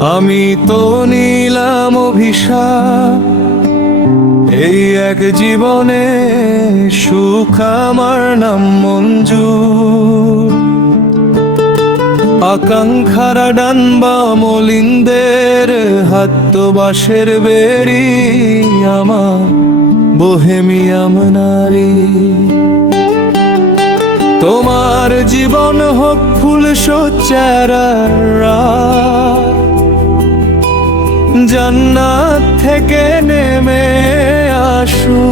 আমি তো নিলাম অভিশাপ এই এক জীবনে, সুখ আমার নাম মঞ্জুর। আকাঙ্ক্ষারা ডানবা মলিনদের হাত তো বাঁশের বেড়ি, আমার বোহেমিয়াম নারী। তোমার জীবন হোক ফুল সজ্জার রাত, জান্নাত থেকে নেমে আসু।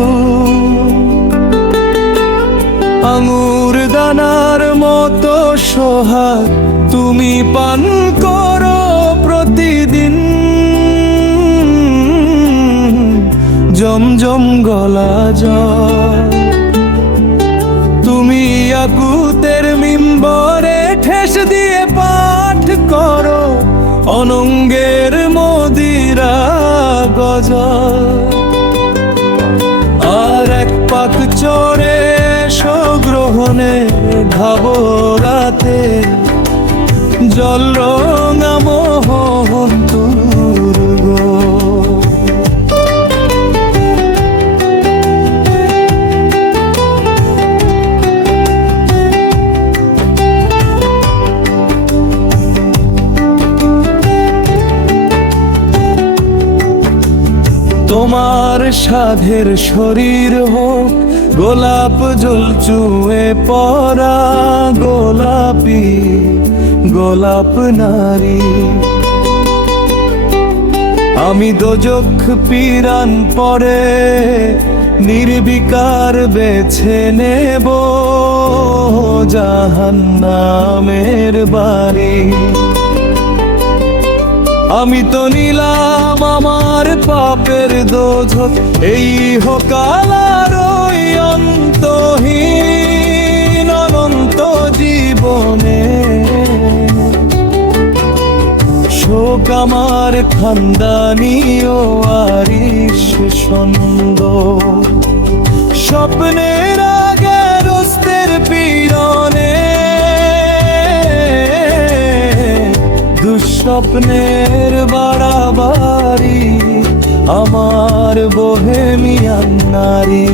আঙুর দানার মতো সোহাগ তুমি পান করো প্রতিদিন, জমজম গলা জল। তুমি ইয়াকুতের মিম্বরে ঠেস দিয়ে পাঠ করো অনঙ্গের মদিরা গজল। আর এক পাক চড়ে গ্রহণে ধাবো রাতে, জল রঙা মোহন তুর্গ। তোমার সাধের শরীর হোক গোলাপ জল চুয়ে পরা, গোলাপি গোলাপ নারী। আমি দোজখ পিরান পরে নির্বিকার বেছে নেব জাহান্নামের বাড়ি। আমি তো নিলাম আমার পাপের দোজখ এই হোকালার ওই অন্তহীন অনন্ত জীবনে। শোক আমার খানদানি ও আরিশ ছন্দ, স্বপ্নের আগে রস্তের পীড়নে। দুঃস্বপ্নের বাড়াবাড়ি আমার বোহেমিয়ান নারী।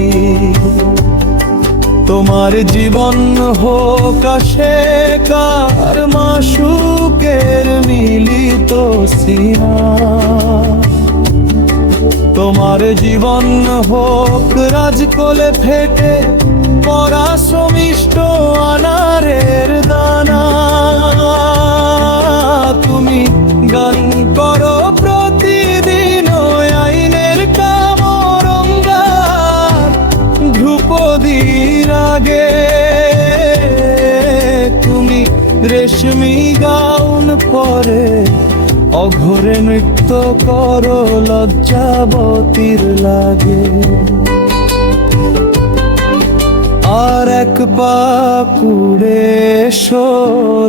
তোমার জীবন হোক আশেকার মাশুকের মিলিত সিনা। তোমার জীবন হোক রাজকোলে ফেটে পরা সমিষ্ট আনারের দানা। তুমি গান করো প্রতিদিন আইনের কামরঙ্গার ধ্রুপদীর আগে। তুমি রেশমি গাউন পরে অঘরে নৃত্য করো লজ্জাবতীর লাগে। আর এক পাকুড়ে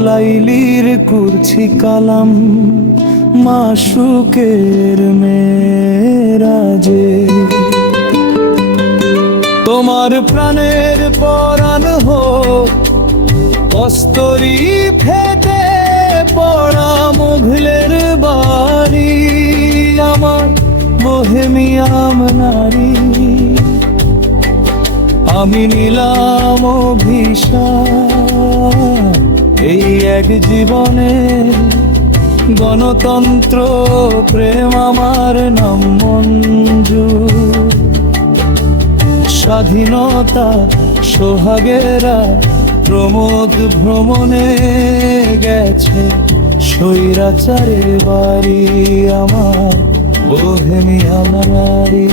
লাইলির কুরছি কালাম মাশুকের মেরাজে। তোমার প্রাণের পরাণ হোক কস্তরি ফেটে পড়া মুঘলের বাড়ি, আমার বোহেমিয়াম নারী। আমি নিলাম অভিশাপ এই এক জীবনে, গণতন্ত্র প্রেম আমার নাম মঞ্জুর। স্বাধীনতা সোহাগেরা প্রমোদ ভ্রমণে গেছে স্বৈরাচারের বাড়ি, আমার বোহেমিয়াম নারী।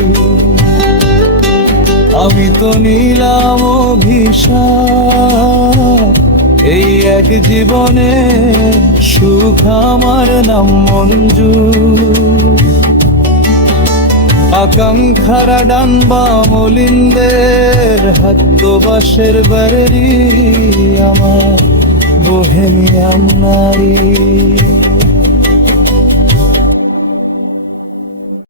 আমি তো নিলাম অভিশাপ এই এক জীবনে, সুখ আমার নাম মঞ্জুর। আকাঙ্ক্ষারা ডানবা মলিনদের হাত বাঁশের বাড়ি, আমার বোহেমিয়াম নারী।